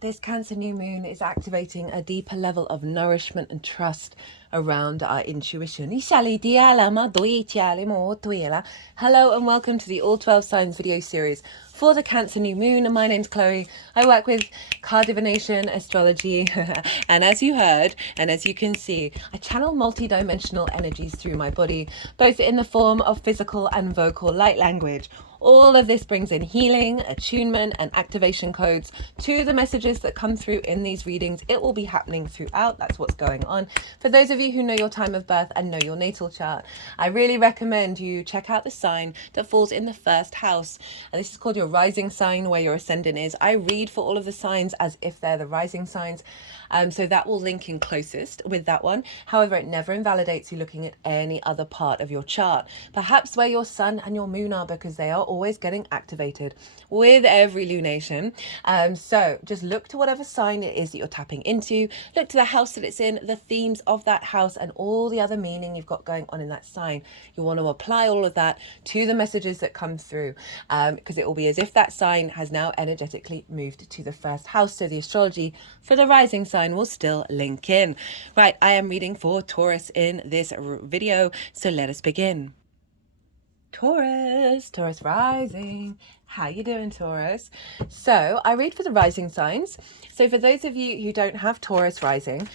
This Cancer new moon is activating a deeper level of nourishment and trust around our intuition. Hello and welcome to the All 12 Signs video series for the Cancer new moon. My name's Chloe. I work with card divination, astrology, and as you heard, and as you can see, I channel multi-dimensional energies through my body, both in the form of physical and vocal light language. All of this brings in healing, attunement, and activation codes to the messages that come through in these readings. It will be happening throughout. That's what's going on. For those of you who know your time of birth and know your natal chart, I really recommend you check out the sign that falls in the first house. And this is called your rising sign, where your ascendant is. I read for all of the signs as if they're the rising signs. So that will link in closest with that one. However, it never invalidates you looking at any other part of your chart. Perhaps where your sun and your moon are, because they are always getting activated with every lunation. So just look to whatever sign it is that you're tapping into. Look to the house that it's in, the themes of that house, and all the other meaning you've got going on in that sign. You want to apply all of that to the messages that come through, because it will be as if that sign has now energetically moved to the first house. So the astrology for the rising sign will still link in. Right, I am reading for Taurus in this video, so let us begin. Taurus rising. How you doing, Taurus? So I read for the rising signs. So for those of you who don't have Taurus rising,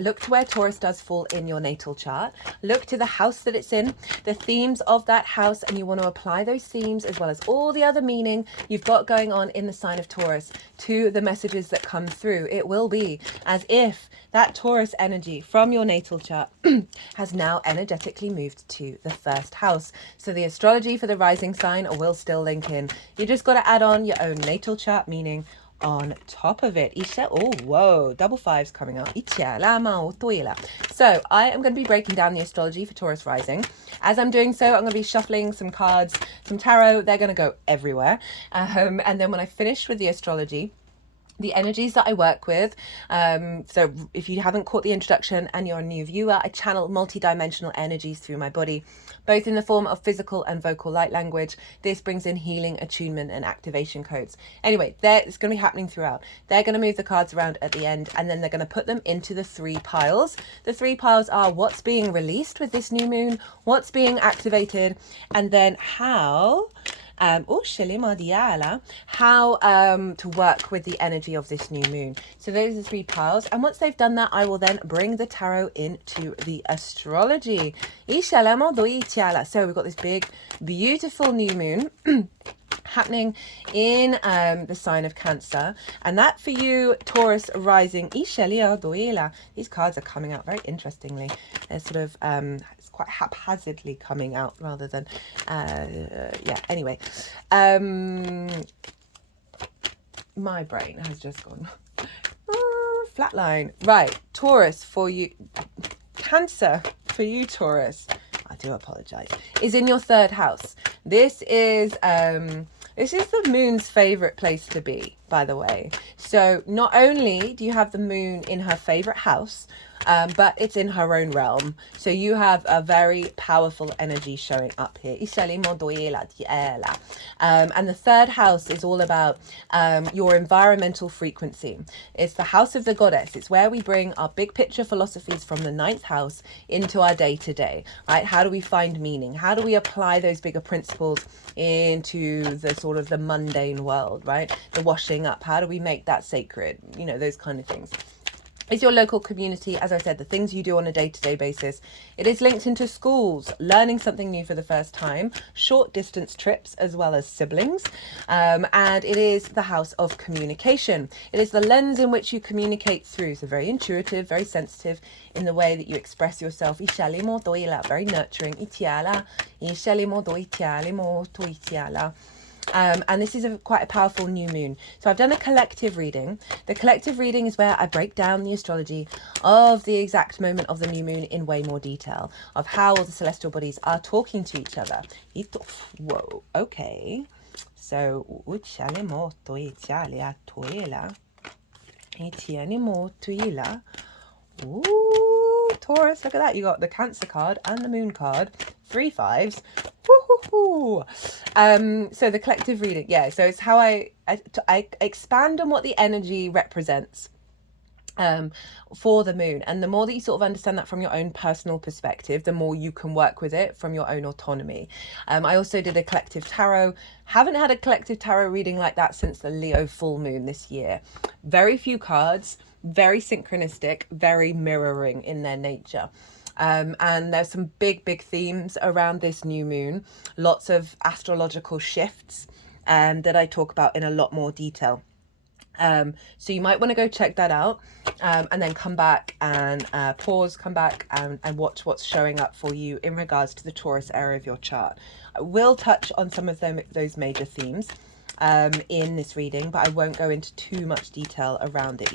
look to where Taurus does fall in your natal chart. Look to the house that it's in, the themes of that house, and you want to apply those themes as well as all the other meaning you've got going on in the sign of Taurus to the messages that come through. It will be as if that Taurus energy from your natal chart has now energetically moved to the first house. So the astrology for the rising sign will still link in. You just got to add on your own natal chart meaning on top of it. Oh, whoa, double fives coming out. So I am going to be breaking down the astrology for Taurus rising. As I'm doing so, I'm going to be shuffling some cards, some tarot. They're going to go everywhere. And then when I finish with the astrology, the energies that I work with, so if you haven't caught the introduction and you're a new viewer, I channel multi-dimensional energies through my body, both in the form of physical and vocal light language. This brings in healing, attunement, and activation codes. Anyway, it's going to be happening throughout. They're going to move the cards around at the end, and then they're going to put them into the 3 piles. The 3 piles are what's being released with this new moon, what's being activated, and then how to work with the energy of this new moon. So those are the 3 piles, and once they've done that, I will then bring the tarot into the astrology. So we've got this big beautiful new moon happening in the sign of Cancer, and that for you, Taurus rising. These cards are coming out very interestingly. They're sort of it's quite haphazardly coming out rather than yeah, anyway, my brain has just gone flatline. Right, Taurus for you, Cancer for you, Taurus, I do apologize, is in your 3rd house. This is the moon's favorite place to be, by the way. So not only do you have the moon in her favorite house, but it's in her own realm. So you have a very powerful energy showing up here. And the 3rd house is all about your environmental frequency. It's the house of the goddess. It's where we bring our big picture philosophies from the 9th house into our day-to-day, right? How do we find meaning? How do we apply those bigger principles into the sort of the mundane world, right? The washing up. How do we make that sacred? You know, those kind of things. It's your local community, as I said, the things you do on a day-to-day basis. It is linked into schools, learning something new for the first time, short distance trips, as well as siblings. And it is the house of communication. It is the lens in which you communicate through. So very intuitive, very sensitive in the way that you express yourself. Very nurturing. And this is quite a powerful new moon. So I've done a collective reading. The collective reading is where I break down the astrology of the exact moment of the new moon in way more detail, of how all the celestial bodies are talking to each other. Whoa, okay. So, ooh, Taurus, look at that. You got the Cancer card and the Moon card 3 5s. Woo-hoo-hoo. So the collective reading, yeah, so it's how I expand on what the energy represents for the moon, and the more that you sort of understand that from your own personal perspective, the more you can work with it from your own autonomy. I also did a collective tarot. Haven't had a collective tarot reading like that since the Leo full moon this year. Very few cards, very synchronistic, very mirroring in their nature. And there's some big themes around this new moon, lots of astrological shifts that I talk about in a lot more detail. So you might want to go check that out, and then come back and pause, come back and watch what's showing up for you in regards to the Taurus area of your chart. I will touch on some of those major themes in this reading, but I won't go into too much detail around it.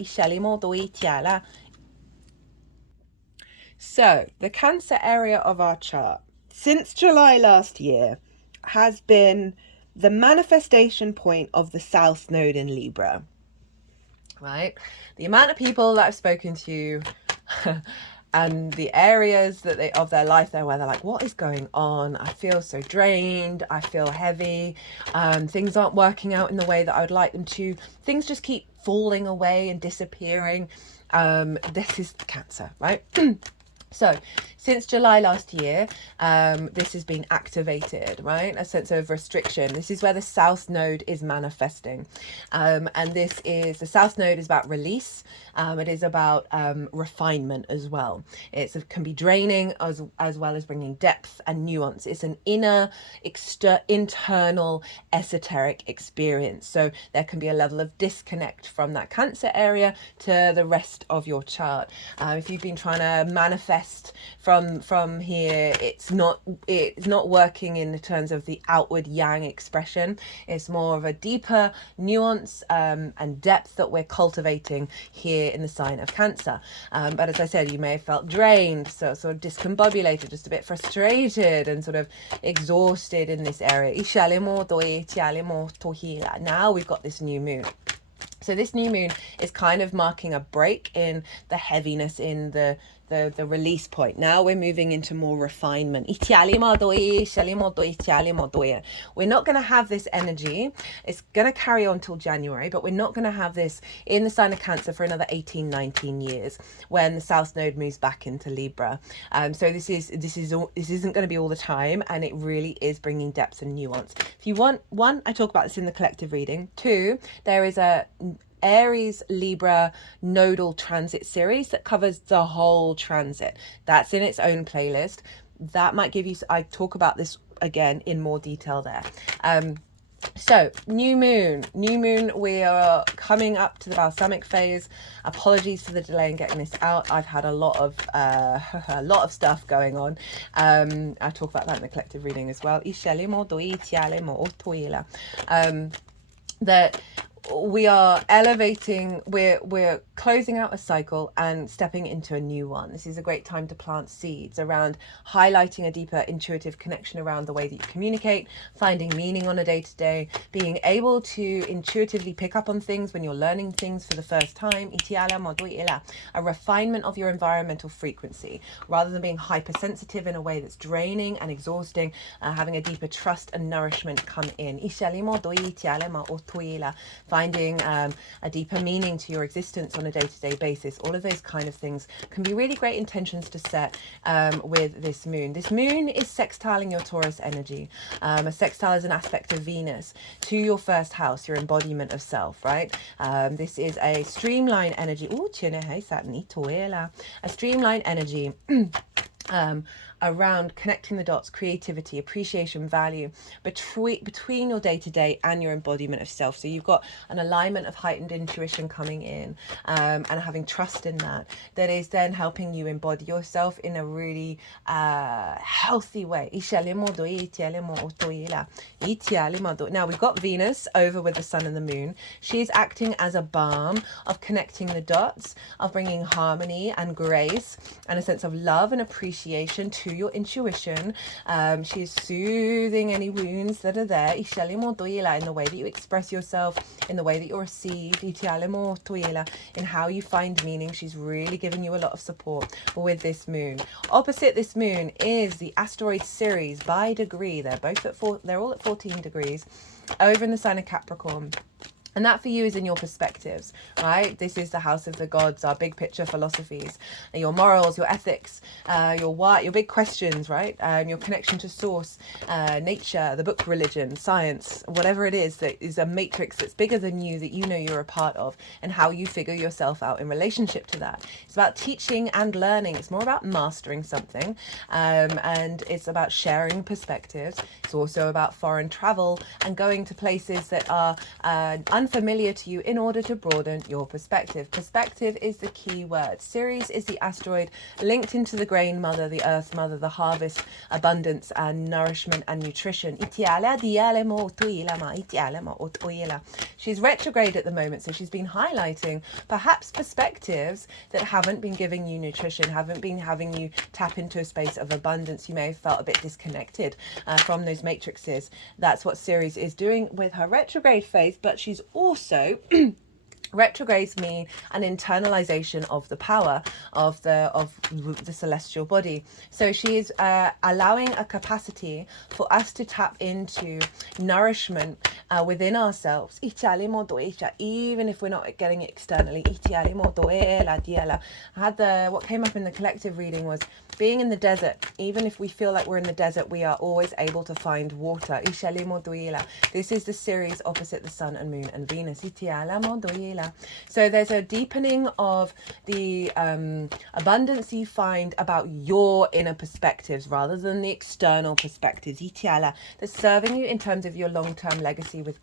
So the Cancer area of our chart since July last year has been the manifestation point of the South Node in Libra. Right, the amount of people that I've spoken to and the areas that of their life there where they're like, what is going on? I feel so drained, I feel heavy, things aren't working out in the way that I would like them to, things just keep falling away and disappearing. This is Cancer, right? So since July last year, this has been activated, right? A sense of restriction. This is where the South Node is manifesting. And this is, the South Node is about release. It is about refinement as well. It can be draining as well as bringing depth and nuance. It's an inner, internal, esoteric experience. So there can be a level of disconnect from that Cancer area to the rest of your chart. If you've been trying to manifest from here, it's not working in the terms of the outward yang expression. It's more of a deeper nuance and depth that we're cultivating here in the sign of Cancer. But as I said, you may have felt drained, so sort of discombobulated, just a bit frustrated and sort of exhausted in this area. Now we've got this new moon. So this new moon is kind of marking a break in the heaviness, in the release point. Now we're moving into more refinement. We're not going to have this energy. It's going to carry on till January, but we're not going to have this in the sign of Cancer for another 19 years when the South Node moves back into Libra. So this isn't going to be all the time, and it really is bringing depth and nuance. If you want, one, I talk about this in the collective reading. Two, there is a Aries Libra nodal transit series that covers the whole transit. That's in its own playlist. That might give you, I talk about this again in more detail there. So new moon, we are coming up to the balsamic phase. Apologies for the delay in getting this out. I've had a lot of stuff going on. I talk about that in the collective reading as well. That we are elevating, we're closing out a cycle and stepping into a new one. This is a great time to plant seeds around highlighting a deeper intuitive connection around the way that you communicate, finding meaning on a day-to-day, being able to intuitively pick up on things when you're learning things for the first time. A refinement of your environmental frequency rather than being hypersensitive in a way that's draining and exhausting, having a deeper trust and nourishment come in. Finding a deeper meaning to your existence on a day-to-day basis. All of those kind of things can be really great intentions to set with this moon. This moon is sextiling your Taurus energy. A sextile is an aspect of Venus to your first house, your embodiment of self, right? This is a streamline energy. A streamline energy around connecting the dots, creativity, appreciation, value between your day-to-day and your embodiment of self. So you've got an alignment of heightened intuition coming in, and having trust in that is then helping you embody yourself in a really healthy way. Now we've got Venus over with the sun and the moon. She's acting as a balm of connecting the dots, of bringing harmony and grace and a sense of love and appreciation to through your intuition. She is soothing any wounds that are there. In the way that you express yourself, in the way that you're received, in how you find meaning. She's really giving you a lot of support with this moon. Opposite this moon is the asteroid Ceres by degree. They're both at they're all at 14 degrees over in the sign of Capricorn. And that for you is in your perspectives, right? This is the house of the gods, our big picture philosophies, your morals, your ethics, your big questions, right? Your connection to source, nature, the book religion, science, whatever it is that is a matrix that's bigger than you, that you know you're a part of, and how you figure yourself out in relationship to that. It's about teaching and learning. It's more about mastering something, and it's about sharing perspectives. It's also about foreign travel and going to places that are unfamiliar to you in order to broaden your perspective. Perspective is the key word. Ceres is the asteroid linked into the grain mother, the earth mother, the harvest, abundance and nourishment and nutrition. She's retrograde at the moment, so she's been highlighting perhaps perspectives that haven't been giving you nutrition, haven't been having you tap into a space of abundance. You may have felt a bit disconnected from those matrices. That's what Ceres is doing with her retrograde phase, but she's also retrogrades mean an internalization of the power of the celestial body. So she is allowing a capacity for us to tap into nourishment within ourselves, even if we're not getting it externally. What came up in the collective reading was being in the desert. Even if we feel like we're in the desert, we are always able to find water. This is the series opposite the sun and moon and Venus. So there's a deepening of the abundance you find about your inner perspectives rather than the external perspectives. That's serving you in terms of your long-term legacy with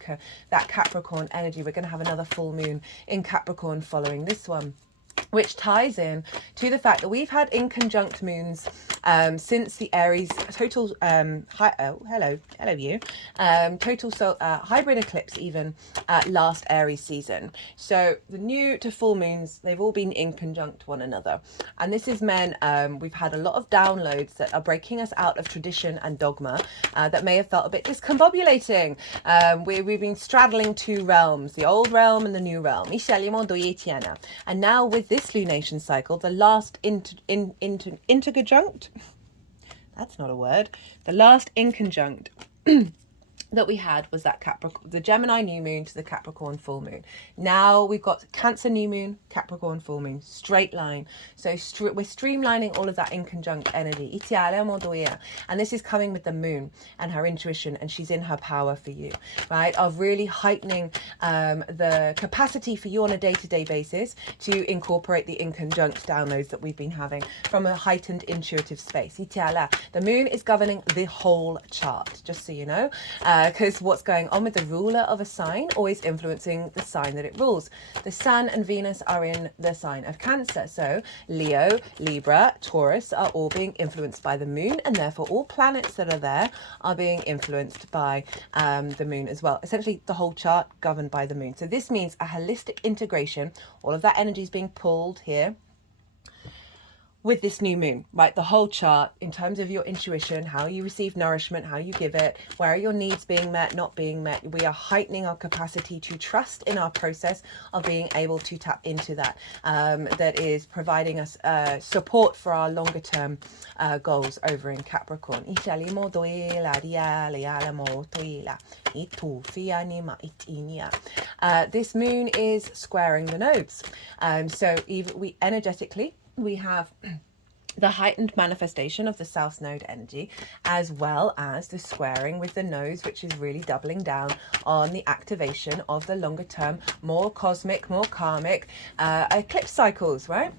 that Capricorn energy. We're going to have another full moon in Capricorn following this one, which ties in to the fact that we've had inconjunct moons since the Aries total hybrid eclipse even last Aries season. So the new to full moons, they've all been inconjunct one another, and this is meant we've had a lot of downloads that are breaking us out of tradition and dogma that may have felt a bit discombobulating. We've been straddling two realms, the old realm and the new realm. And now with this lunation cycle, the last interconjunct, that's not a word, the last inconjunct that we had was that the Gemini new moon to the Capricorn full moon. Now we've got Cancer new moon, Capricorn full moon, straight line. So we're streamlining all of that inconjunct energy. And this is coming with the moon and her intuition, and she's in her power for you, right? Of really heightening the capacity for you on a day-to-day basis to incorporate the inconjunct downloads that we've been having from a heightened intuitive space. The moon is governing the whole chart, just so you know. Because what's going on with the ruler of a sign always influencing the sign that it rules. The sun and Venus are in the sign of Cancer. So Leo, Libra, Taurus are all being influenced by the moon, and therefore all planets that are there are being influenced by the moon as well. Essentially the whole chart governed by the moon. So this means a holistic integration. All of that energy is being pulled here with this new moon, right? The whole chart in terms of your intuition, how you receive nourishment, how you give it, where are your needs being met, not being met. We are heightening our capacity to trust in our process of being able to tap into that. That is providing us support for our longer term goals over in Capricorn. This moon is squaring the nodes. So even we have the heightened manifestation of the South Node energy, as well as the squaring with the nodes, which is really doubling down on the activation of the longer term, more cosmic, more karmic eclipse cycles, right?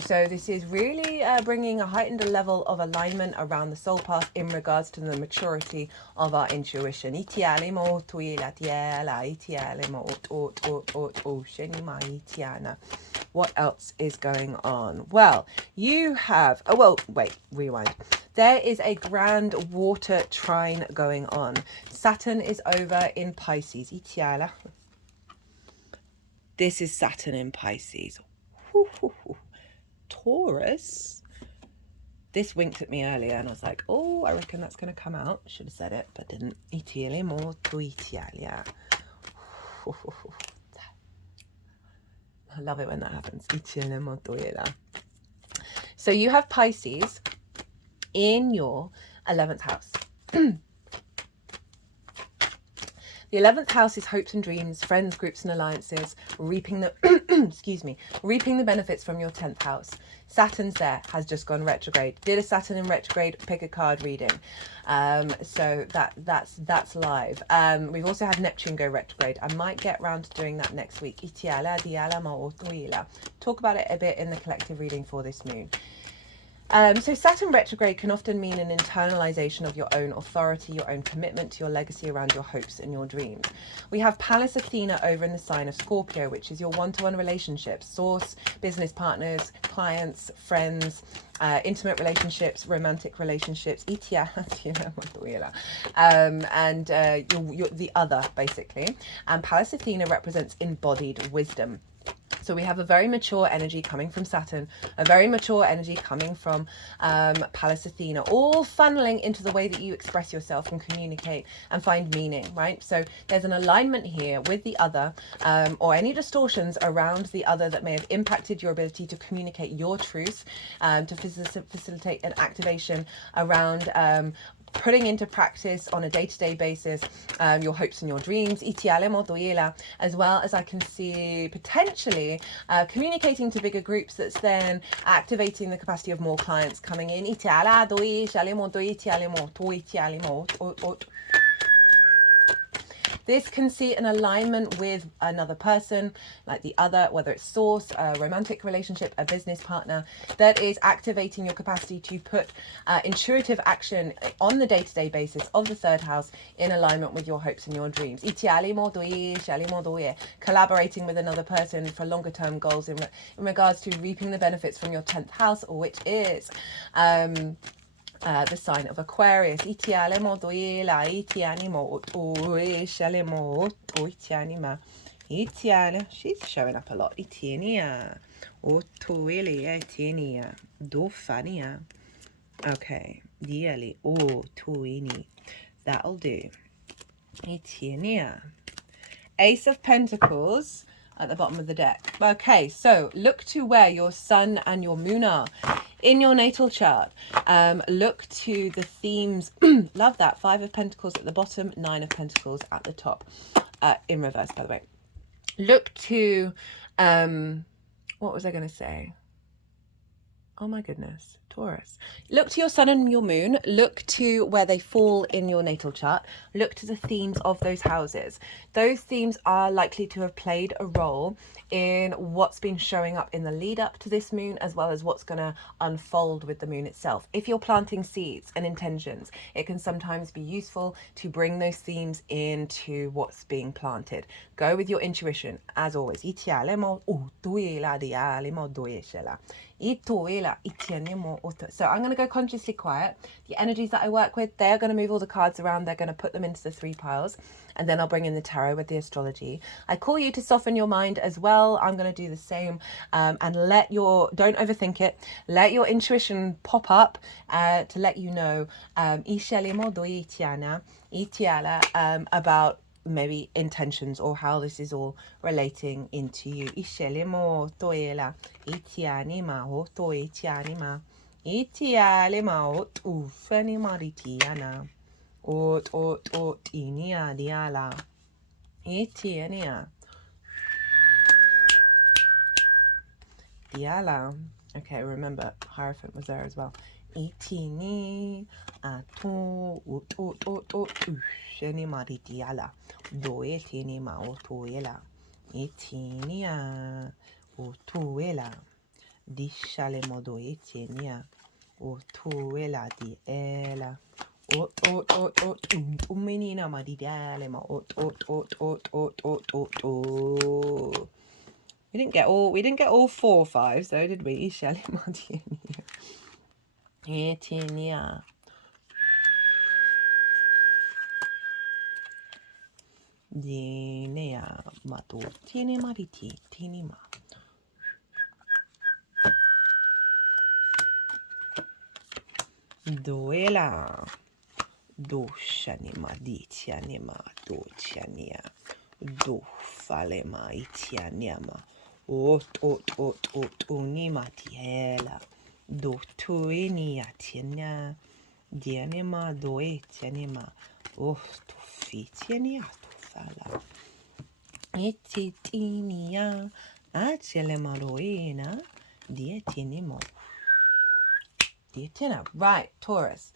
So this is really bringing a heightened level of alignment around the soul path in regards to the maturity of our intuition. What else is going on? Well, you have, rewind. There is a grand water trine going on. Saturn is over in Pisces. This is Saturn in Pisces. Taurus This winked at me earlier and I was like, oh, I reckon that's going to come out. Should have said it, but didn't. Itiele molto Italia. I love it when that happens. Itiele molto Italia. So you have Pisces in your 11th house. The 11th house is hopes and dreams, friends, groups and alliances, reaping the reaping the benefits from your 10th house. Saturn's there, has just gone retrograde. Did a Saturn in retrograde, pick a card reading. So that's live. We've also had Neptune go retrograde. I might get round to doing that next week. Talk about it a bit in the collective reading for this moon. So Saturn retrograde can often mean an internalization of your own authority, your own commitment to your legacy around your hopes and your dreams. We have Pallas Athena over in the sign of Scorpio, which is your one-to-one relationships, source, business partners, clients, friends, intimate relationships, romantic relationships, and you're the other, basically. And Pallas Athena represents embodied wisdom. So we have a very mature energy coming from Saturn, a very mature energy coming from Pallas Athena, all funneling into the way that you express yourself and communicate and find meaning, right? So there's an alignment here with the other, or any distortions around the other that may have impacted your ability to communicate your truth, to facilitate an activation around putting into practice on a day-to-day basis your hopes and your dreams, as well as I can see potentially communicating to bigger groups that's then activating the capacity of more clients coming in. This can see an alignment with another person, like the other, whether it's source, a romantic relationship, a business partner, that is activating your capacity to put intuitive action on the day-to-day basis of the third house in alignment with your hopes and your dreams. Collaborating with another person for longer term goals in regards to reaping the benefits from your 10th house, which is the sign of Aquarius. She's showing up a lot. Okay, that'll do. Ace of Pentacles at the bottom of the deck. Okay, so look to where your sun and your moon are in your natal chart. Look to the themes. Love that. 5 of Pentacles at the bottom, 9 of Pentacles at the top. In reverse, by the way. Look to, what was I going to say? Oh my goodness, Taurus. Look to your sun and your moon. Look to where they fall in your natal chart. Look to the themes of those houses. Those themes are likely to have played a role in what's been showing up in the lead up to this moon, as well as what's going to unfold with the moon itself. If you're planting seeds and intentions, it can sometimes be useful to bring those themes into what's being planted. Go with your intuition, as always. So I'm going to go consciously quiet. The energies that I work with, they're going to move all the cards around. They're going to put them into the 3 piles. And then I'll bring in the tarot with the astrology. I call you to soften your mind as well. I'm going to do the same. And don't overthink it. Let your intuition pop up to let you know about maybe intentions or how this is all relating into you. Okay, remember Hierophant was there as well. Itini atu sheni maritiala doetini ma otuela itinia otuela dishale modoetinia otuela di ela menina maridale ma We didn't get all 4 5s though, did we? Ishale madienia. Etinia. Dinea mato tiene mariti tinima. Doela. Doshanima ditianima dochania. Dofalema itianiama. Ot unima tiela. Dotuini atiana. Dianima doetianima. Tofitiania tofala. Etitinia. Acelemaroina. Dietinimo. Dietina. Right, Taurus.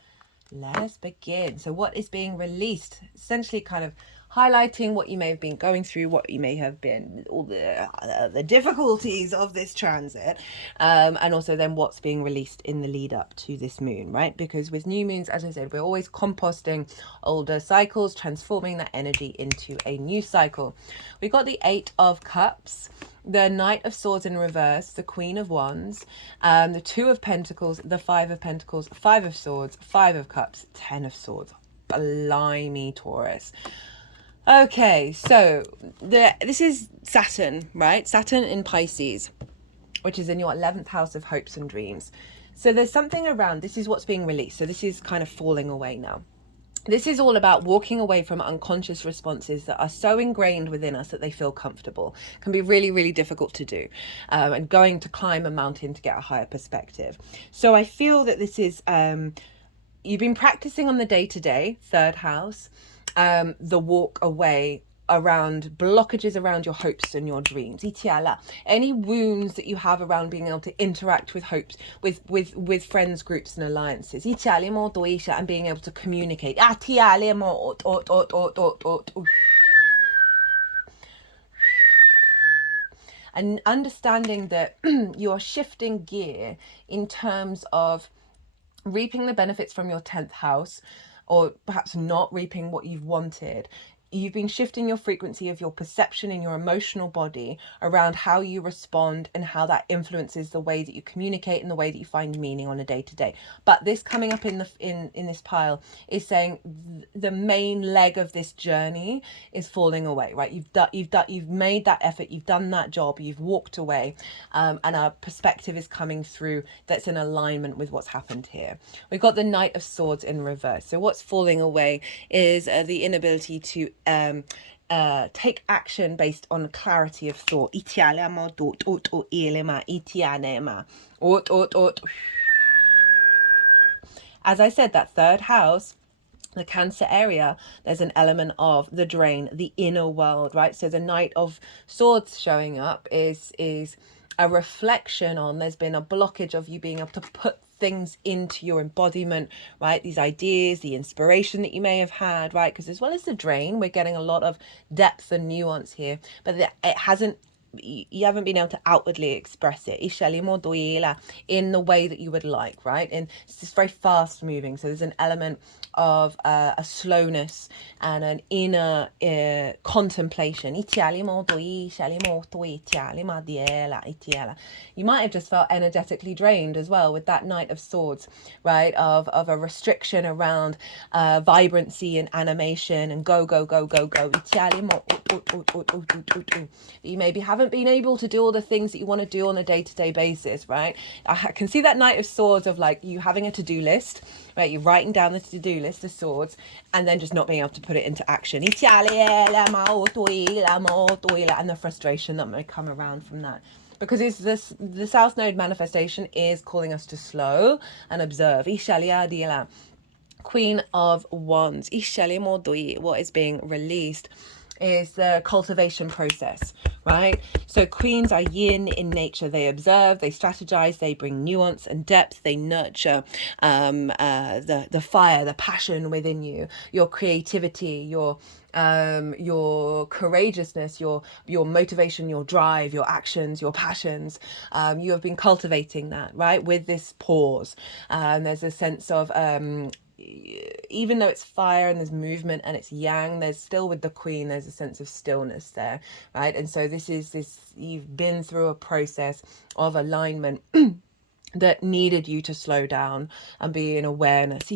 Let us begin. So what is being released? Essentially kind of highlighting what you may have been going through, what you may have been, all the difficulties of this transit, and also then what's being released in the lead up to this moon, right? Because with new moons, as I said, we're always composting older cycles, transforming that energy into a new cycle. We got the 8 of Cups, the Knight of Swords in reverse, the Queen of Wands, the 2 of Pentacles, the 5 of Pentacles, 5 of Swords, 5 of Cups, 10 of Swords. Blimey, Taurus. Okay, so this is Saturn, right? Saturn in Pisces, which is in your 11th house of hopes and dreams. So there's something around, this is what's being released. So this is kind of falling away now. This is all about walking away from unconscious responses that are so ingrained within us that they feel comfortable. It can be really, really difficult to do. And going to climb a mountain to get a higher perspective. So I feel that this is, you've been practicing on the day-to-day, 3rd house, the walk away around blockages around your hopes and your dreams. Itiala. Any wounds that you have around being able to interact with hopes, with friends, groups and alliances. Itiala mo doisha, and being able to communicate. Atiala mo and understanding that you're shifting gear in terms of reaping the benefits from your 10th house, or perhaps not reaping what you've wanted. You've been shifting your frequency of your perception in your emotional body around how you respond and how that influences the way that you communicate and the way that you find meaning on a day-to-day. But this coming up in this pile is saying the main leg of this journey is falling away, right? You've made that effort, you've done that job, you've walked away, and a perspective is coming through that's in alignment with what's happened here. We've got the Knight of Swords in reverse. So what's falling away is the inability to take action based on clarity of thought. As I said, that 3rd house, the Cancer area, there's an element of the drain, the inner world, right? So the Knight of Swords showing up is a reflection on, there's been a blockage of you being able to put things into your embodiment, right? These ideas, the inspiration that you may have had, right? Because as well as the drain, we're getting a lot of depth and nuance here, but it hasn't, you haven't been able to outwardly express it in the way that you would like, right? And it's just very fast moving. So there's an element of a slowness and an inner contemplation. You might have just felt energetically drained as well with that Knight of Swords, right? Of a restriction around vibrancy and animation and go. You maybe haven't been able to do all the things that you want to do on a day-to-day basis, right? I can see that Knight of Swords of like you having a to-do list, right? You're writing down the to-do list of swords and then just not being able to put it into action. And the frustration that may come around from that. Because it's the South Node manifestation is calling us to slow and observe. Queen of Wands. What is being released is the cultivation process, right? So queens are yin in nature. They observe, they strategize, they bring nuance and depth, they nurture the fire, the passion within you, your creativity, your courageousness, your motivation, your drive, your actions, your passions. You have been cultivating that, right? With this pause. There's a sense of even though it's fire and there's movement and it's yang, there's still with the Queen, there's a sense of stillness there, right? And so this you've been through a process of alignment that needed you to slow down and be in awareness.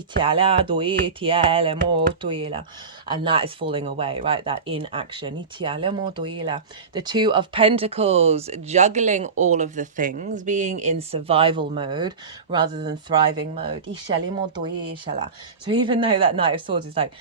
And that is falling away, right? That inaction. The Two of Pentacles, juggling all of the things, being in survival mode rather than thriving mode. So even though that Knight of Swords is like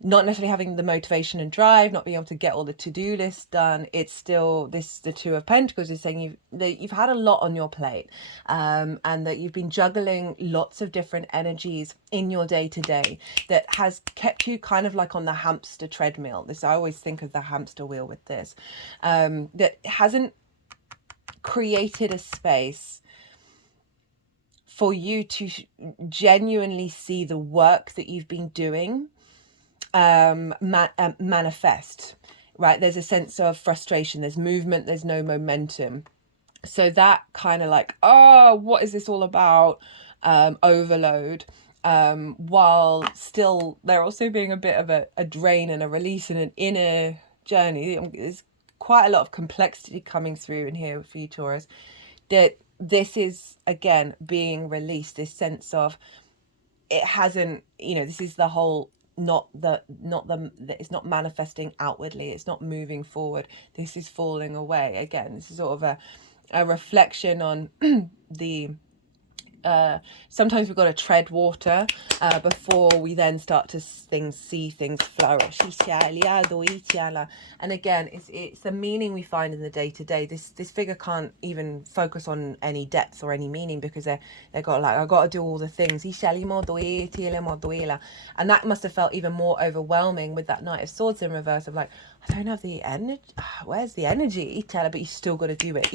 not necessarily having the motivation and drive, not being able to get all the to-do list done, it's still this, the Two of Pentacles is saying you've had a lot on your plate, and that you've been juggling lots of different energies in your day-to-day that has kept you kind of like on the hamster treadmill. This, I always think of the hamster wheel with this, that hasn't created a space for you to genuinely see the work that you've been doing manifest, right? There's a sense of frustration, there's movement, there's no momentum. So that kind of like, oh, what is this all about? Overload, while still there also being a bit of a drain and a release and an inner journey. There's quite a lot of complexity coming through in here for you, Taurus, that this is again being released, this sense of it hasn't, this is the whole, it's not manifesting outwardly, it's not moving forward, this is falling away. Again, this is sort of a reflection on the sometimes we've got to tread water before we then start to see things flourish. And again, it's the meaning we find in the day-to-day. This figure can't even focus on any depth or any meaning because they've got like, I've got to do all the things. And that must have felt even more overwhelming with that Knight of Swords in reverse of like, I don't have the energy. Where's the energy? But you still got to do it.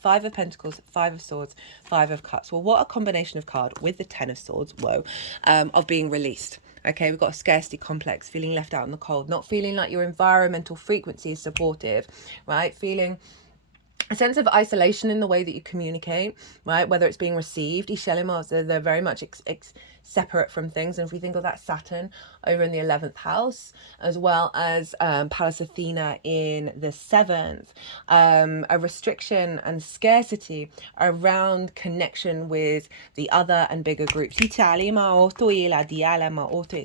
Five of Pentacles, Five of Swords, Five of Cups. Well, what a combination of card with the Ten of Swords, of being released. Okay, we've got a scarcity complex, feeling left out in the cold, not feeling like your environmental frequency is supportive, right? Feeling a sense of isolation in the way that you communicate, right? Whether it's being received, they're very much separate from things. And if we think of that Saturn over in the 11th house, as well as Pallas Athena in the 7th, a restriction and scarcity around connection with the other and bigger groups. It's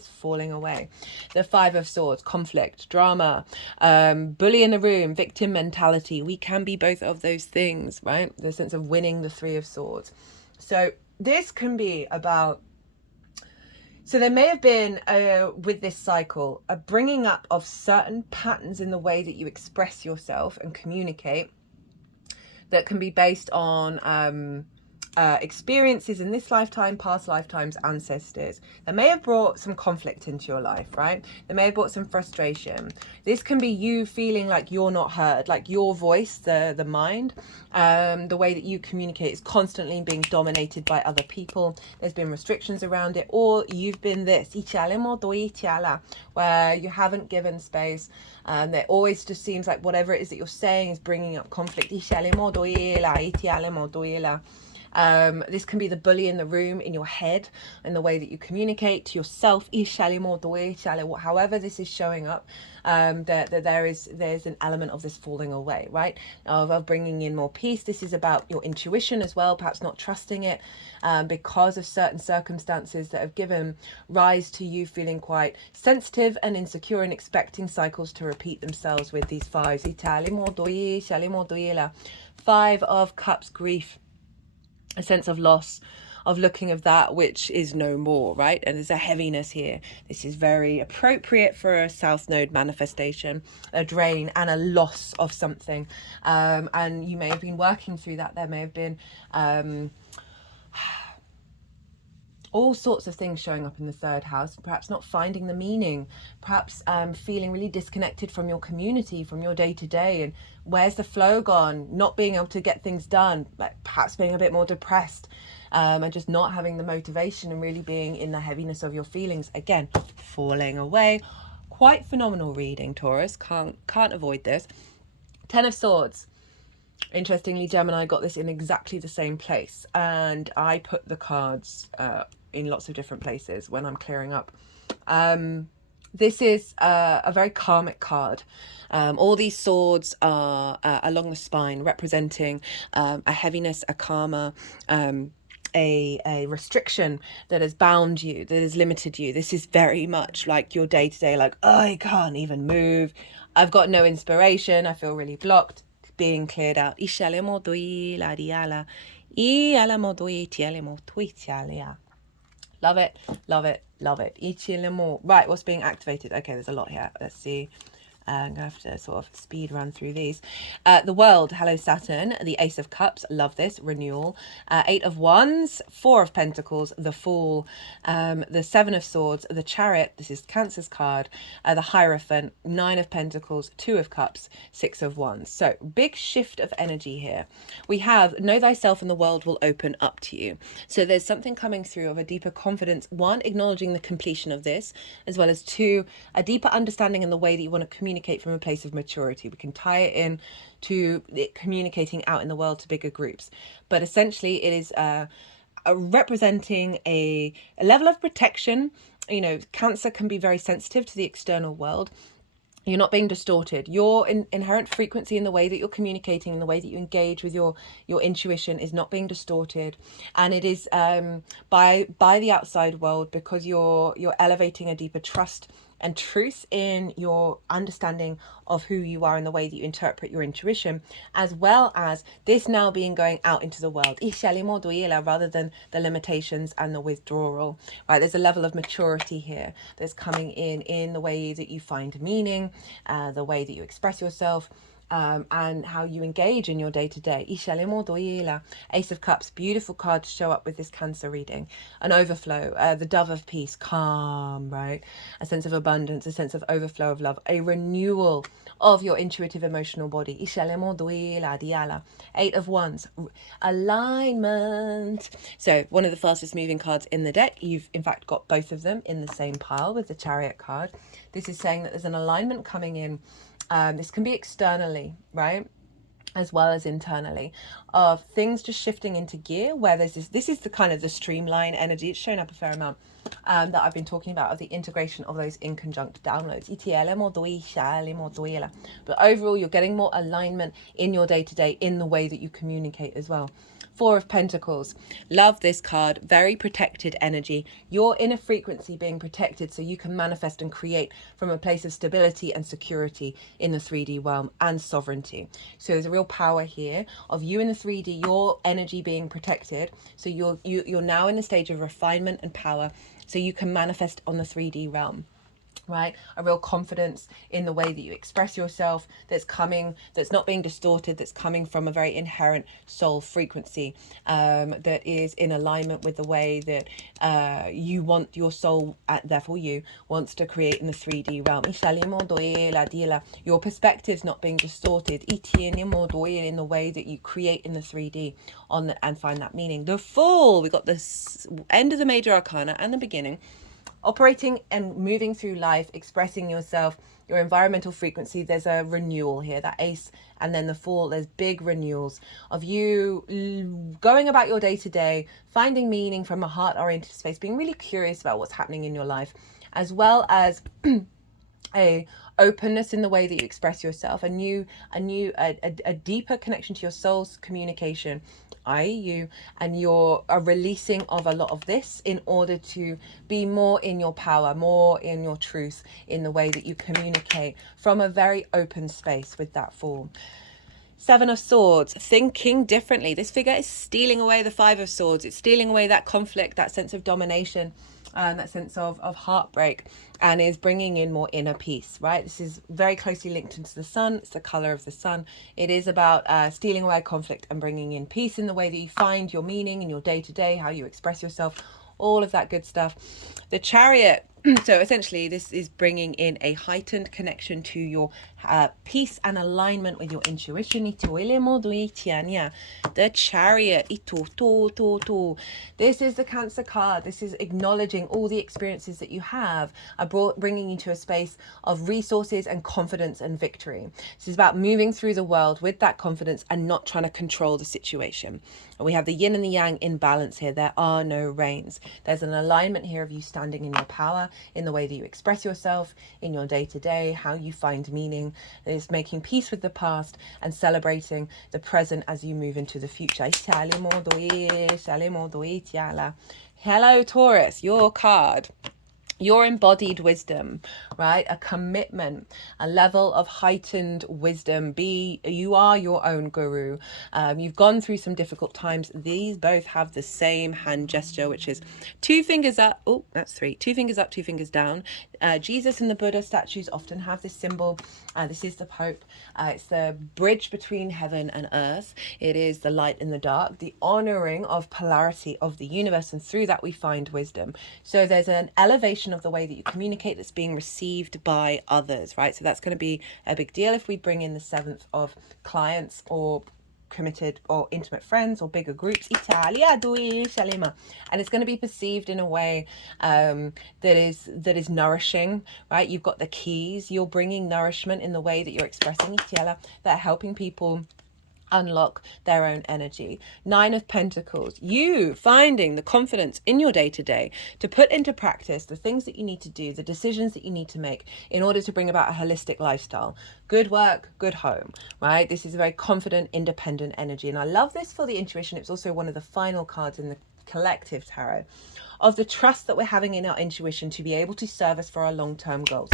falling away. The Five of Swords, conflict, drama, bully in the room, victim mentality. We can be both of those things, right? The sense of winning the Three of Swords. So this can be about, so there may have been, with this cycle, a bringing up of certain patterns in the way that you express yourself and communicate that can be based on experiences in this lifetime, past lifetimes, ancestors. That may have brought some conflict into your life, right? They may have brought some frustration. This can be you feeling like you're not heard, like your voice, the mind, the way that you communicate is constantly being dominated by other people. There's been restrictions around it, or you've been this, where you haven't given space. There always just seems like whatever it is that you're saying is bringing up conflict. This can be the bully in the room, in your head, in the way that you communicate to yourself. However this is showing up, there's an element of this falling away, right? Of bringing in more peace. This is about your intuition as well, perhaps not trusting it because of certain circumstances that have given rise to you feeling quite sensitive and insecure and expecting cycles to repeat themselves with these fives. Five of Cups, grief. A sense of loss, of looking of that which is no more, right? And there's a heaviness here. This is very appropriate for a South Node manifestation, a drain and a loss of something. And you may have been working through that. There may have been all sorts of things showing up in the 3rd house, perhaps not finding the meaning, perhaps feeling really disconnected from your community, from your day-to-day, and where's the flow gone, not being able to get things done, perhaps being a bit more depressed, and just not having the motivation and really being in the heaviness of your feelings. Again, falling away. Quite phenomenal reading, Taurus. Can't avoid this. 10 of Swords. Interestingly, Gemini got this in exactly the same place, and I put the cards in lots of different places when I'm clearing up. This is a very karmic card. All these swords are along the spine, representing a heaviness, a karma, a restriction that has bound you, that has limited you. This is very much like your day-to-day, like, oh, I can't even move. I've got no inspiration. I feel really blocked. Being cleared out. Love it, love it, love it. Right, what's being activated? Okay, there's a lot here. Let's see. I'm going to have to sort of speed run through these. The World, hello Saturn. The Ace of Cups, love this, renewal. Eight of Wands, Four of Pentacles, the Fool. The Seven of Swords, the Chariot, this is Cancer's card. The Hierophant, Nine of Pentacles, Two of Cups, Six of Wands. So big shift of energy here. We have know thyself and the world will open up to you. So there's something coming through of a deeper confidence. One, acknowledging the completion of this, as well as two, a deeper understanding in the way that you want to communicate from a place of maturity. We can tie it in to it communicating out in the world to bigger groups, but essentially it is representing a level of protection. You know, Cancer can be very sensitive to the external world. You're not being distorted. Your inherent frequency in the way that you're communicating, in the way that you engage with your intuition is not being distorted, and it is by the outside world, because you're elevating a deeper trust and truth in your understanding of who you are and the way that you interpret your intuition, as well as this now being going out into the world, rather than the limitations and the withdrawal, right? There's a level of maturity here that's coming in the way that you find meaning, the way that you express yourself, and how you engage in your day-to-day. Ace of Cups, beautiful card to show up with this Cancer reading. An overflow, the dove of peace, calm, right? A sense of abundance, a sense of overflow of love, a renewal of your intuitive emotional body. Eight of Wands, alignment. So one of the fastest moving cards in the deck. You've in fact got both of them in the same pile with the Chariot card. This is saying that there's an alignment coming in. This can be externally, right, as well as internally, of things just shifting into gear, where there's this is the kind of the streamline energy. It's shown up a fair amount that I've been talking about, of the integration of those in conjunct downloads. But overall, you're getting more alignment in your day-to-day, in the way that you communicate as well. Four of Pentacles, love this card. Very protected energy. Your inner frequency being protected, so you can manifest and create from a place of stability and security in the 3D realm, and sovereignty. So there's a real power here of you in the 3D, your energy being protected, so you're now in the stage of refinement and power, so you can manifest on the 3D realm. Right, a real confidence in the way that you express yourself, that's not being distorted, that's coming from a very inherent soul frequency, that is in alignment with the way that you want your soul, therefore you wants to create in the 3D realm. Your perspective's not being distorted in the way that you create in the 3D and find that meaning. The Fool, we got this end of the major arcana and the beginning. Operating and moving through life, expressing yourself, your environmental frequency, there's a renewal here, that Ace and then the Fool. There's big renewals of you going about your day-to-day, finding meaning from a heart-oriented space, being really curious about what's happening in your life, as well as a openness in the way that you express yourself, a deeper connection to your soul's communication, i.e. you, and you're a releasing of a lot of this in order to be more in your power, more in your truth, in the way that you communicate from a very open space with that Fool. Seven of Swords, thinking differently. This figure is stealing away the Five of Swords. It's stealing away that conflict, that sense of domination, that sense of heartbreak, and is bringing in more inner peace, right? This is very closely linked into the sun. It's the color of the sun. It is about stealing away conflict and bringing in peace in the way that you find your meaning in your day-to-day, how you express yourself, all of that good stuff. The Chariot, so essentially this is bringing in a heightened connection to your peace and alignment with your intuition. The Chariot. This is the Cancer card. This is acknowledging all the experiences that you have, bringing you to a space of resources and confidence and victory. This is about moving through the world with that confidence and not trying to control the situation. And we have the yin and the yang in balance here. There are no reins. There's an alignment here of you standing in your power, in the way that you express yourself in your day-to-day, how you find meaning. It's making peace with the past and celebrating the present as you move into the future. Hello, Taurus, your card. Your embodied wisdom, right? A commitment, a level of heightened wisdom. You are your own guru. You've gone through some difficult times. These both have the same hand gesture, which is 2 fingers up. Oh, that's 3. 2 fingers up, 2 fingers down. Jesus and the Buddha statues often have this symbol. This is the Pope. It's the bridge between heaven and earth. It is the light and the dark, the honoring of polarity of the universe. And through that, we find wisdom. So there's an elevation of the way that you communicate that's being received by others, right? So that's going to be a big deal if we bring in the 7th of clients or committed or intimate friends or bigger groups. And it's going to be perceived in a way that is nourishing, right? You've got the keys. You're bringing nourishment in the way that you're expressing that are helping people unlock their own energy. 9 of Pentacles, you finding the confidence in your day-to-day to put into practice the things that you need to do, the decisions that you need to make in order to bring about a holistic lifestyle. Good work, good home, right? This is a very confident, independent energy. And I love this for the intuition. It's also one of the final cards in the collective tarot, of the trust that we're having in our intuition to be able to serve us for our long-term goals.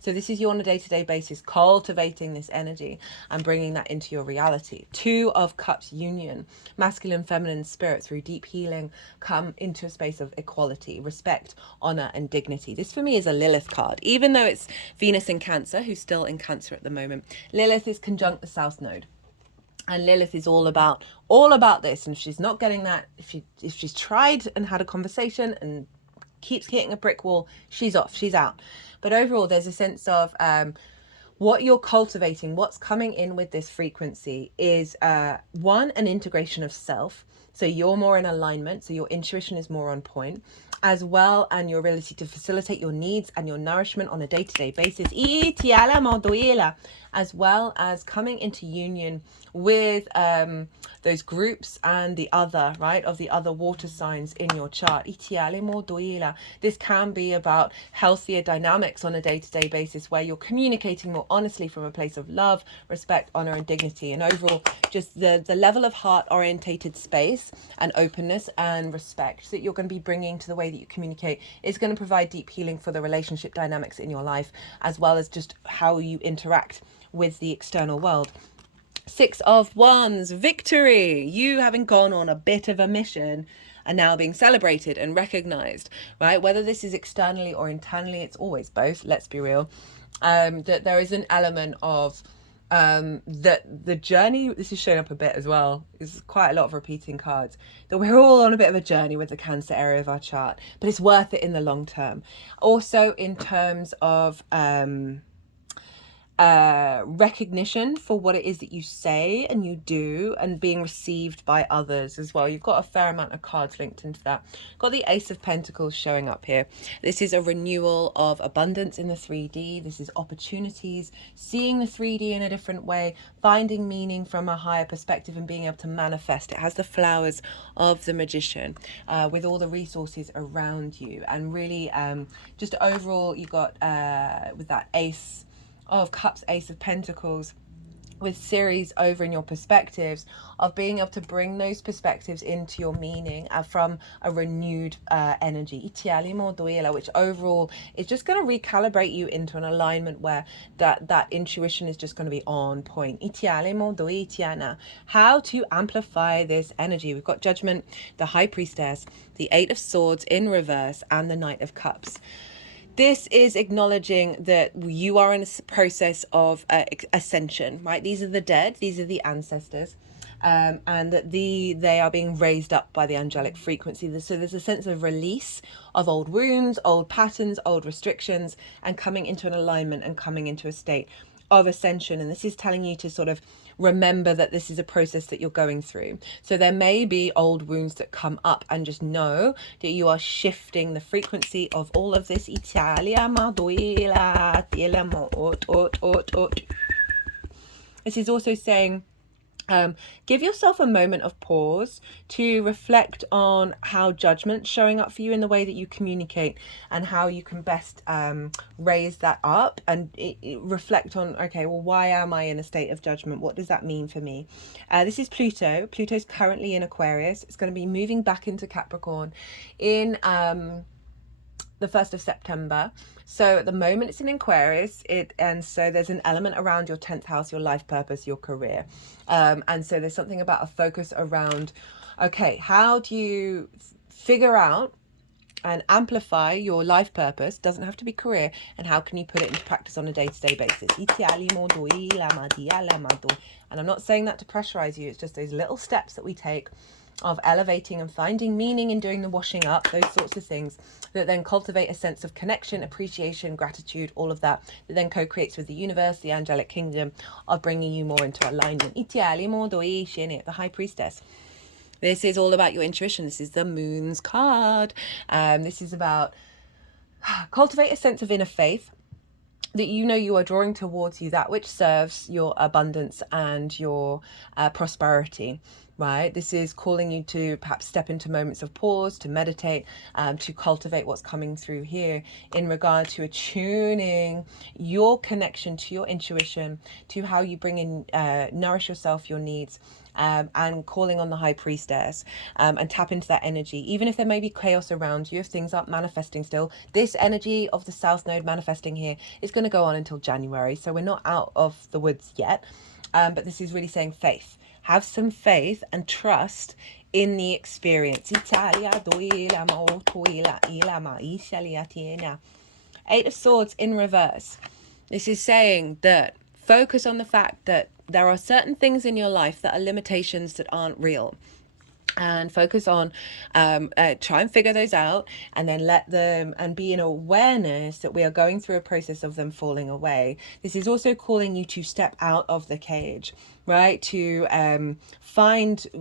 So this is you on a day-to-day basis, cultivating this energy and bringing that into your reality. 2 of Cups, union, masculine, feminine spirit through deep healing, come into a space of equality, respect, honor, and dignity. This for me is a Lilith card, even though it's Venus in Cancer, who's still in Cancer at the moment. Lilith is conjunct the South Node. And Lilith is all about this. And if she's not getting that, if she's tried and had a conversation and keeps hitting a brick wall, she's off, she's out. But overall, there's a sense of what you're cultivating, what's coming in with this frequency is one, an integration of self. So you're more in alignment. So your intuition is more on point, as well, and your ability to facilitate your needs and your nourishment on a day-to-day basis, as well as coming into union with those groups and the other, right, of the other water signs in your chart. This can be about healthier dynamics on a day-to-day basis where you're communicating more honestly from a place of love, respect, honor, and dignity. And overall, just the level of heart-orientated space and openness and respect that you're going to be bringing to the way that you communicate is going to provide deep healing for the relationship dynamics in your life, as well as just how you interact with the external world. 6 of Wands, victory. You having gone on a bit of a mission and now being celebrated and recognized, right? Whether this is externally or internally, it's always both, let's be real. That there is an element of that the journey, this is showing up a bit as well, is quite a lot of repeating cards, that we're all on a bit of a journey with the Cancer area of our chart, but it's worth it in the long term. Also in terms of recognition for what it is that you say and you do, and being received by others as well. You've got a fair amount of cards linked into that. Got the Ace of Pentacles showing up here. This is a renewal of abundance in the 3D. This is opportunities, seeing the 3D in a different way, finding meaning from a higher perspective and being able to manifest. It has the flowers of the magician with all the resources around you, and really just overall you got with that Ace of Cups, Ace of Pentacles, with series over in your perspectives, of being able to bring those perspectives into your meaning from a renewed energy, which overall is just going to recalibrate you into an alignment where that intuition is just going to be on point. How to amplify this energy? We've got Judgment, the High Priestess, the 8 of Swords in reverse, and the Knight of Cups. This is acknowledging that you are in a process of ascension, right? These are the dead, these are the ancestors, and that they are being raised up by the angelic frequency. So there's a sense of release of old wounds, old patterns, old restrictions, and coming into an alignment and coming into a state of ascension. And this is telling you to sort of remember that this is a process that you're going through. So there may be old wounds that come up, and just know that you are shifting the frequency of all of this. This is also saying Give yourself a moment of pause to reflect on how judgment's showing up for you in the way that you communicate, and how you can best raise that up and reflect on, okay, well, why am I in a state of judgment? What does that mean for me? This is Pluto. Pluto's currently in Aquarius. It's going to be moving back into Capricorn in the 1st of September. So at the moment it's in Aquarius, and so there's an element around your 10th house, your life purpose, your career, and so there's something about a focus around, okay, how do you figure out and amplify your life purpose? Doesn't have to be career, and how can you put it into practice on a day-to-day basis? And I'm not saying that to pressurize you, it's just those little steps that we take of elevating and finding meaning in doing the washing up, those sorts of things that then cultivate a sense of connection, appreciation, gratitude, all of that then co-creates with the universe, the angelic kingdom, of bringing you more into alignment. The High Priestess. This is all about your intuition. This is the Moon's card. This is about cultivate a sense of inner faith, that you know you are drawing towards you that which serves your abundance and your prosperity, right? This is calling you to perhaps step into moments of pause, to meditate, to cultivate what's coming through here in regard to attuning your connection to your intuition, to how you bring in, nourish yourself, your needs, and calling on the High Priestess, and tap into that energy. Even if there may be chaos around you, if things aren't manifesting still, this energy of the South Node manifesting here is going to go on until January. So we're not out of the woods yet, but this is really saying faith. Have some faith and trust in the experience. Eight of Swords in reverse. This is saying that focus on the fact that there are certain things in your life that are limitations that aren't real, and focus on try and figure those out, and then let them, and be in awareness that we are going through a process of them falling away. This is also calling you to step out of the cage, right? To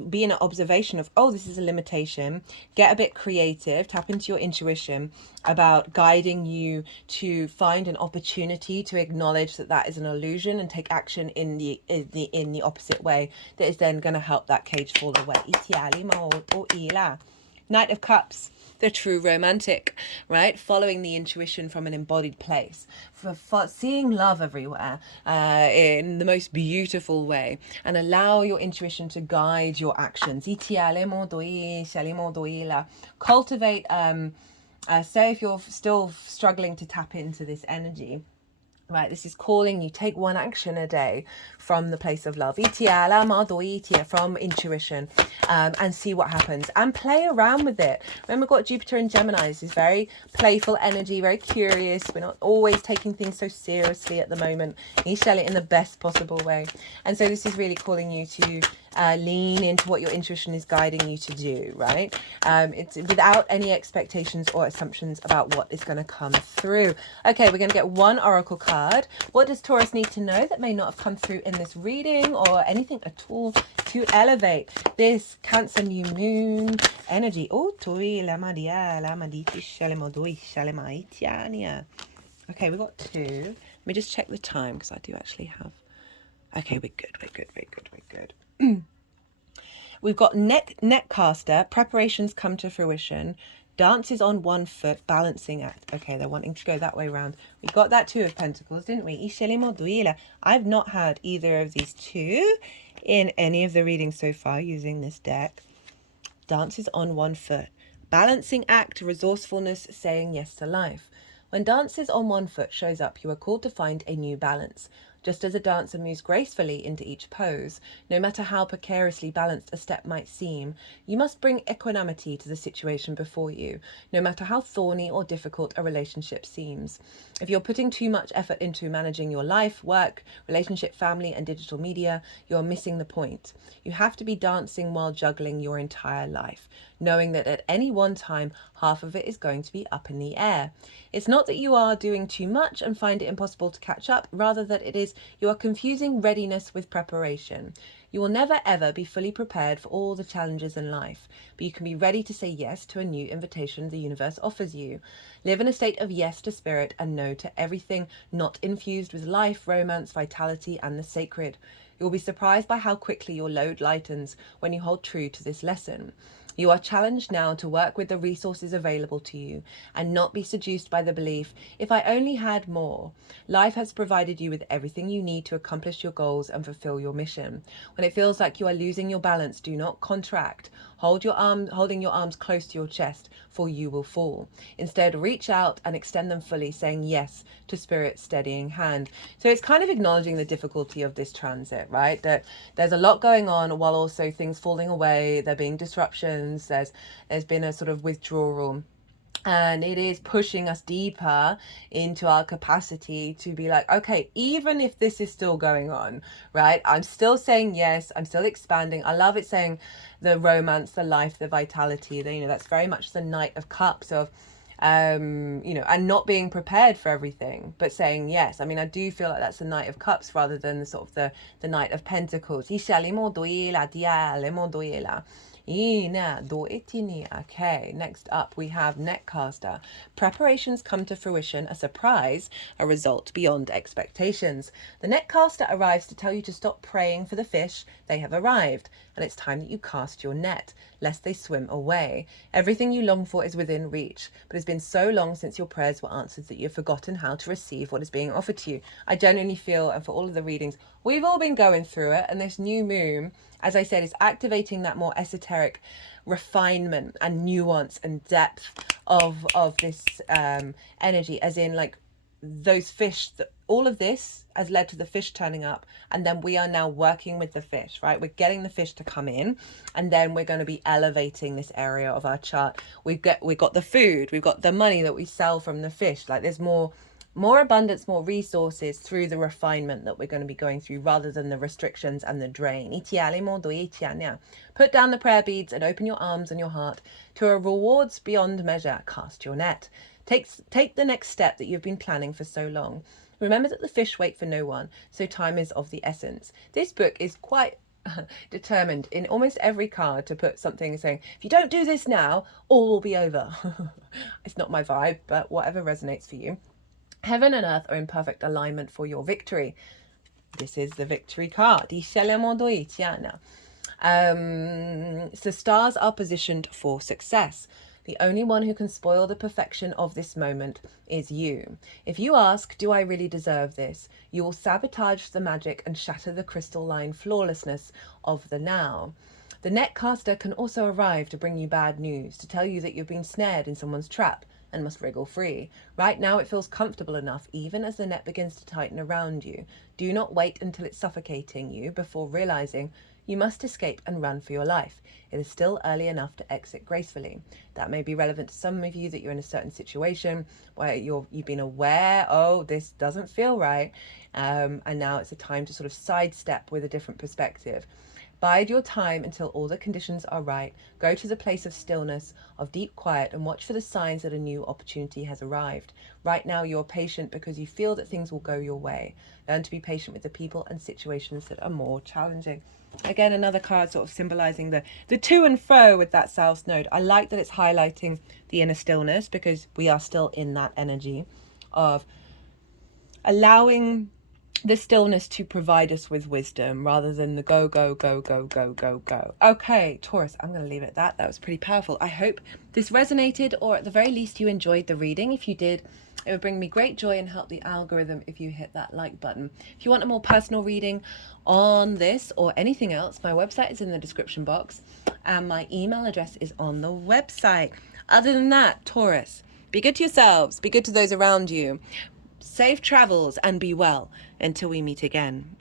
be in an observation of, oh, this is a limitation. Get a bit creative, tap into your intuition about guiding you to find an opportunity to acknowledge that that is an illusion, and take action in the opposite way that is then going to help that cage fall away. Knight of Cups, the true romantic, right? Following the intuition from an embodied place, for seeing love everywhere in the most beautiful way, and allow your intuition to guide your actions. Cultivate, say if you're still struggling to tap into this energy, right, this is calling you, take one action a day from the place of love, from intuition, and see what happens, and play around with it. Remember, we've got Jupiter in Gemini. This is very playful energy, very curious. We're not always taking things so seriously at the moment. You shall it in the best possible way. And so this is really calling you to lean into what your intuition is guiding you to do, right? It's without any expectations or assumptions about what is going to come through. Okay, we're going to get one oracle card. What does Taurus need to know that may not have come through in this reading, or anything at all, to elevate this Cancer new moon energy? Okay, we got two. Let me just check the time, because I do actually have... Okay, we're good. We've got netcaster, preparations come to fruition, dances on one foot, balancing act. Okay, they're wanting to go that way round. We got that Two of Pentacles, didn't we? I've not had either of these two in any of the readings so far using this deck. Dances on one foot, balancing act, resourcefulness, saying yes to life. When dances on one foot shows up, you are called to find a new balance. Just as a dancer moves gracefully into each pose, no matter how precariously balanced a step might seem, you must bring equanimity to the situation before you, no matter how thorny or difficult a relationship seems. If you're putting too much effort into managing your life, work, relationship, family, and digital media, you're missing the point. You have to be dancing while juggling your entire life, knowing that at any one time, half of it is going to be up in the air. It's not that you are doing too much and find it impossible to catch up, rather that it is you are confusing readiness with preparation. You will never ever be fully prepared for all the challenges in life, but you can be ready to say yes to a new invitation the universe offers you. Live in a state of yes to spirit and no to everything not infused with life, romance, vitality, and the sacred. You'll be surprised by how quickly your load lightens when you hold true to this lesson. You are challenged now to work with the resources available to you and not be seduced by the belief, if I only had more. Life has provided you with everything you need to accomplish your goals and fulfill your mission. When it feels like you are losing your balance, do not contract. Holding your arms close to your chest, for you will fall. Instead, reach out and extend them fully, saying yes to Spirit's steadying hand. So it's kind of acknowledging the difficulty of this transit, right? That there's a lot going on while also things falling away, there being disruptions, there's been a sort of withdrawal. And it is pushing us deeper into our capacity to be like, okay, even if this is still going on, right? I'm still saying yes. I'm still expanding. I love it saying the romance, the life, the vitality. That's very much the Knight of Cups of, and not being prepared for everything, but saying yes. I mean, I do feel like that's the Knight of Cups rather than the sort of the Knight of Pentacles. Okay, next up we have Netcaster. Preparations come to fruition, a surprise, a result beyond expectations. The Netcaster arrives to tell you to stop praying for the fish. They have arrived, and it's time that you cast your net, lest they swim away. Everything you long for is within reach, but it's been so long since your prayers were answered that you've forgotten how to receive what is being offered to you. I genuinely feel, and for all of the readings, we've all been going through it, and this new moon, as I said, is activating that more esoteric refinement and nuance and depth of this energy, as in like those fish, all of this has led to the fish turning up, and then we are now working with the fish, right? We're getting the fish to come in, and then we're going to be elevating this area of our chart. We've got the food, we've got the money that we sell from the fish. Like there's more abundance, more resources through the refinement that we're going to be going through rather than the restrictions and the drain. Put down the prayer beads and open your arms and your heart to a rewards beyond measure. Cast your net. Take the next step that you've been planning for so long. Remember that the fish wait for no one, so time is of the essence. This book is quite determined in almost every card to put something saying, if you don't do this now, all will be over. It's not my vibe, but whatever resonates for you. Heaven and earth are in perfect alignment for your victory. This is the victory card. So stars are positioned for success. The only one who can spoil the perfection of this moment is you. If you ask, do I really deserve this? You will sabotage the magic and shatter the crystalline flawlessness of the now. The netcaster can also arrive to bring you bad news, to tell you that you've been snared in someone's trap and must wriggle free. Right now it feels comfortable enough, even as the net begins to tighten around you. Do not wait until it's suffocating you before realizing you must escape and run for your life. It is still early enough to exit gracefully. That may be relevant to some of you, that you're in a certain situation where you've been aware, oh, this doesn't feel right, and now it's a time to sort of sidestep with a different perspective. Bide your time until all the conditions are right. Go to the place of stillness, of deep quiet, and watch for the signs that a new opportunity has arrived. Right now you're patient because you feel that things will go your way. Learn to be patient with the people and situations that are more challenging. Again, another card sort of symbolizing the to and fro with that South Node. I like that it's highlighting the inner stillness, because we are still in that energy of allowing the stillness to provide us with wisdom rather than the go, go, go, go, go, go, go. Okay, Taurus, I'm going to leave it at that. That was pretty powerful. I hope this resonated, or at the very least you enjoyed the reading. If you did, it would bring me great joy and help the algorithm if you hit that like button. If you want a more personal reading on this or anything else, my website is in the description box and my email address is on the website. Other than that, Taurus, be good to yourselves, be good to those around you. Safe travels and be well until we meet again.